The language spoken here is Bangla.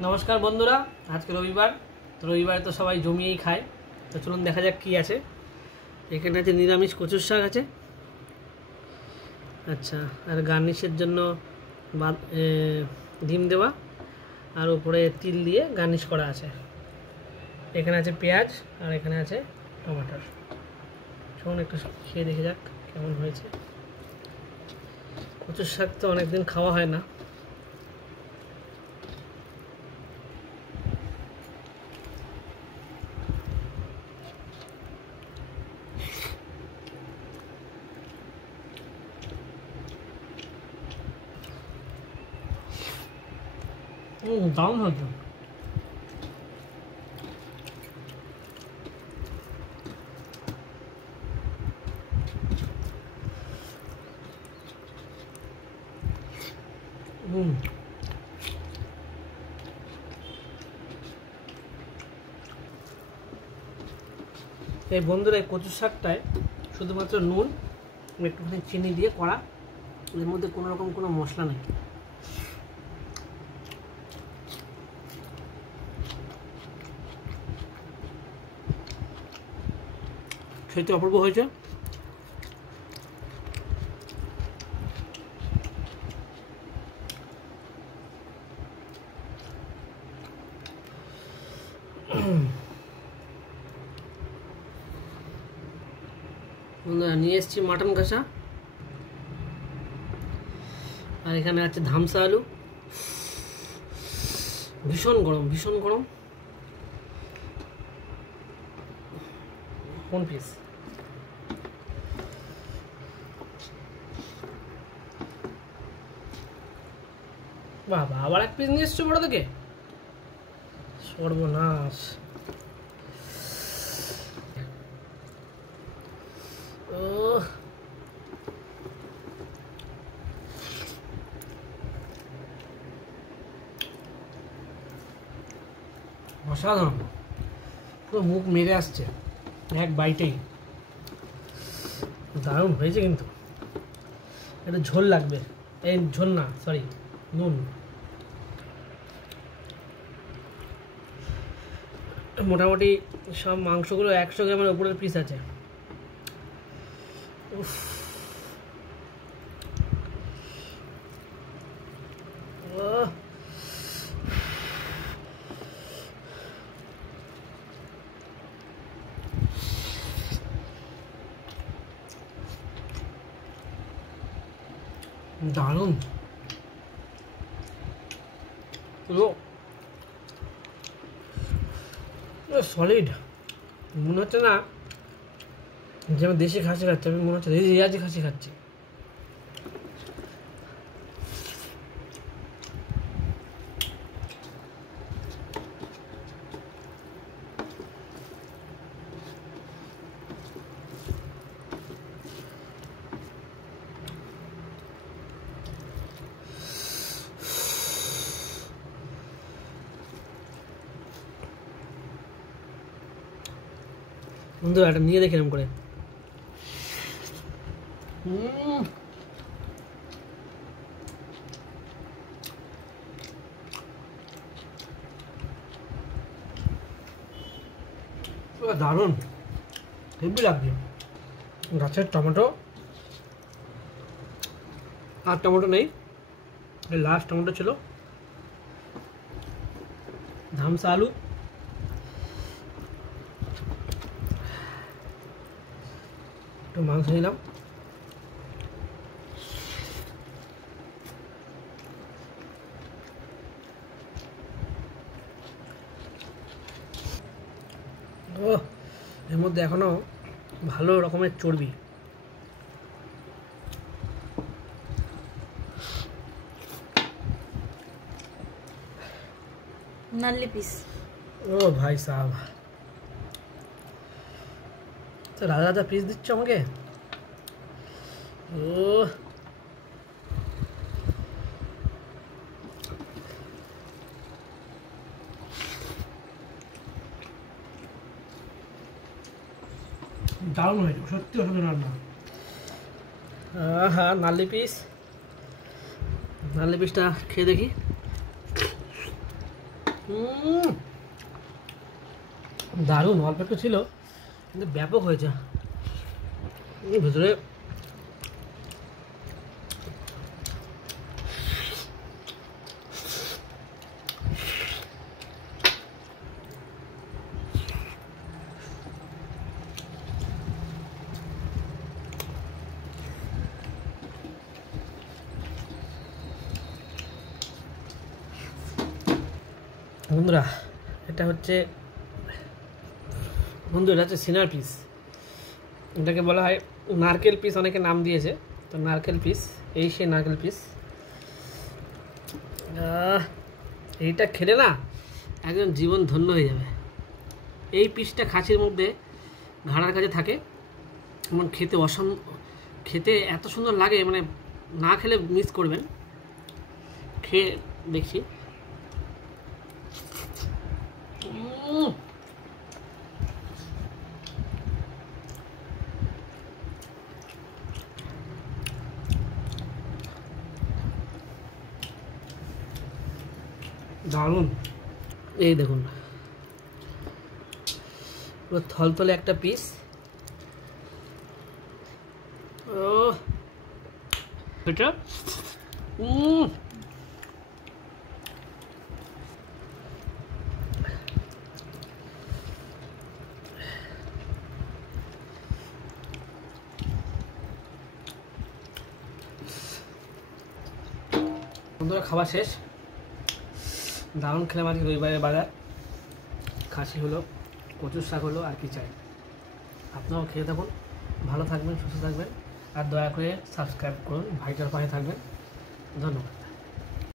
नमस्कार बंधुरा आज के रविवार तो रविवार तो सबाई जमिए खाए तो चलुन देखा जाक कि आछे एखाने आछे निरामिष कचुर शाक आछे अच्छा और गार्निशेर जन्य डिम देवा और ऊपरे तिल दिए गार्निश करा आछे एखाने आछे पेঁয়াজ और एखाने आछे टमाटर चलुन एकटु खेয়ে देखে যাক কেমন হয়েছে কচুর শাক তো অনেক দিন খাওয়া হয় না দারুণ হয়েছে এই বন্ধুরা এই কচুর শাকটায় শুধুমাত্র নুন একটুখানি চিনি দিয়ে করা এর মধ্যে কোনো রকম কোনো মশলা নেই খেতে অপূর্ব হয়েছে নিয়ে এসেছি মাটন কষা আর এখানে আছে ধামসা আলু ভীষণ গরম কোন পিস বাবা আবার এক পিস নিয়ে এসছো বড় থেকে সর্বনাশ অসাধারণ পুরো মুখ মেরে আসছে এক বাইটেই দারুণ হয়েছে কিন্তু এটা ঝোল লাগবে এই ঝোল না সরি নুন মোটামুটি সব মাংসগুলো 100 গ্রামের উপরের পিস আছে উফ দারুণ পুরো সলিড মনে হচ্ছে না যে আমি দেশি খাসি খাচ্ছি আমি মনে হচ্ছে রিয়াজি খাসি খাচ্ছি বন্ধু এটা নিয়ে দেখে এরকম করে দারুণ হেভি লাগছে গাছের টমেটো আর টমেটো নেই লাস্ট টমেটো ছিল ধামসা আলু মাংস নিলাম ও এর মধ্যে এখনো ভালো রকমের চর্বি नाली पीस ও ভাই সাহেব তো রাজা পিস দিচ্ছ আমাকে ও দারুণ হয়েছে সত্যি অসাধারণ রান্না হ্যাঁ নালি পিসটা খেয়ে দেখি দারুণ, অল্প একটু ছিল কিন্তু ব্যাপক হয়েছে ভেতরে। বন্ধুরা এটা হচ্ছে সিনার পিস, এটাকে বলা হয় নারকেল পিস, অনেকে নাম দিয়েছে। তো নারকেল পিস, এই সে নারকেল পিস। এইটা খেলে না একদম জীবন ধন্য হয়ে যাবে। এই পিসটা খাসির মধ্যে ঘাড়ার কাছে থাকে, এবং খেতে এত সুন্দর লাগে, মানে না খেলে মিস করবেন। খেয়ে দেখছি। দারুণ। এই দেখুন পুরো থলথলে একটা পিস। ও এটা বন্ধুরা খাওয়া শেষ। দারুণ খেলাম আজকে রবিবারের বাজার। খাসি হলো, কচুর শাক হলো, আর কি চাই। আপনারাও খেয়ে থাকুন, ভালো থাকবেন, সুস্থ থাকবেন, আর দয়া করে সাবস্ক্রাইব করুন, ভাইটার পাশে থাকবেন। ধন্যবাদ।